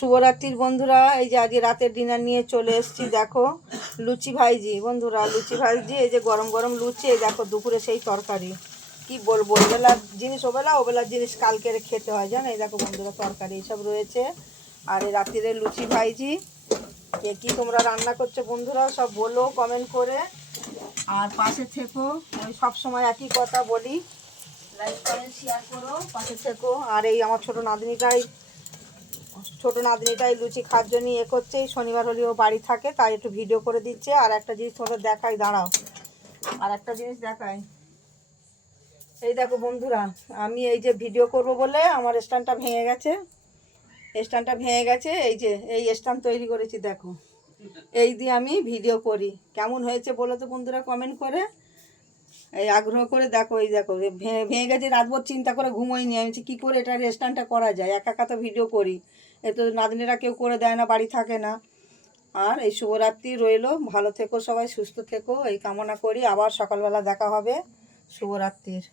শুভরাত্রির বন্ধুরা, এই যে আজকে রাতের ডিনার নিয়ে চলে এসেছি। দেখো লুচি ভাইজি বন্ধুরা, লুচি ভাইজি, এই যে গরম গরম লুচি, এই দেখো দুপুরে সেই তরকারি। কি বলবো, ওবেলার জিনিস ওবেলা, ওবেলার জিনিস কালকে খেতে হয় জানো। এই দেখো বন্ধুরা তরকারি এইসব রয়েছে। আর এই রাত্রিরে লুচি ভাইজি। কে কী তোমরা রান্না করছো বন্ধুরা সব বলো কমেন্ট করে। আর পাশে থেকো, আমি সবসময় একই কথা বলি, লাইক কমেন্ট শেয়ার করো, পাশে থেকো। আর এই আমার ছোটো নাতনিটাই লুচি খাওয়ার জন্য করছে। শনিবার হলেও বাড়ি থাকে, তাই একটু ভিডিও করে দিচ্ছে। আর একটা জিনিস তোমাদের দেখাই, দাঁড়াও, আর একটা জিনিস দেখাই। এই দেখো বন্ধুরা, আমি এই যে ভিডিও করব বলে আমার স্ট্যান্ডটা ভেঙে গেছে। এই যে এই স্ট্যান্ড তৈরি করেছি, দেখো এই দিয়ে আমি ভিডিও করি। কেমন হয়েছে বলো তো বন্ধুরা কমেন্ট করে, এই আগ্রহ করে দেখো। এই দেখো ভেঙে গেছে, রাতভর চিন্তা করে ঘুমোইনি আমি কী করে এটা রেস্ট্যান্টটা করা যায়। একা একা তো ভিডিও করি, এ তো নাতনিরা কেউ করে দেয় না, বাড়ি থাকে না। আর এই শুভরাত্রি রইলো, ভালো থেকো সবাই, সুস্থ থেকো এই কামনা করি। আবার সকালবেলা দেখা হবে। শুভরাত্রির।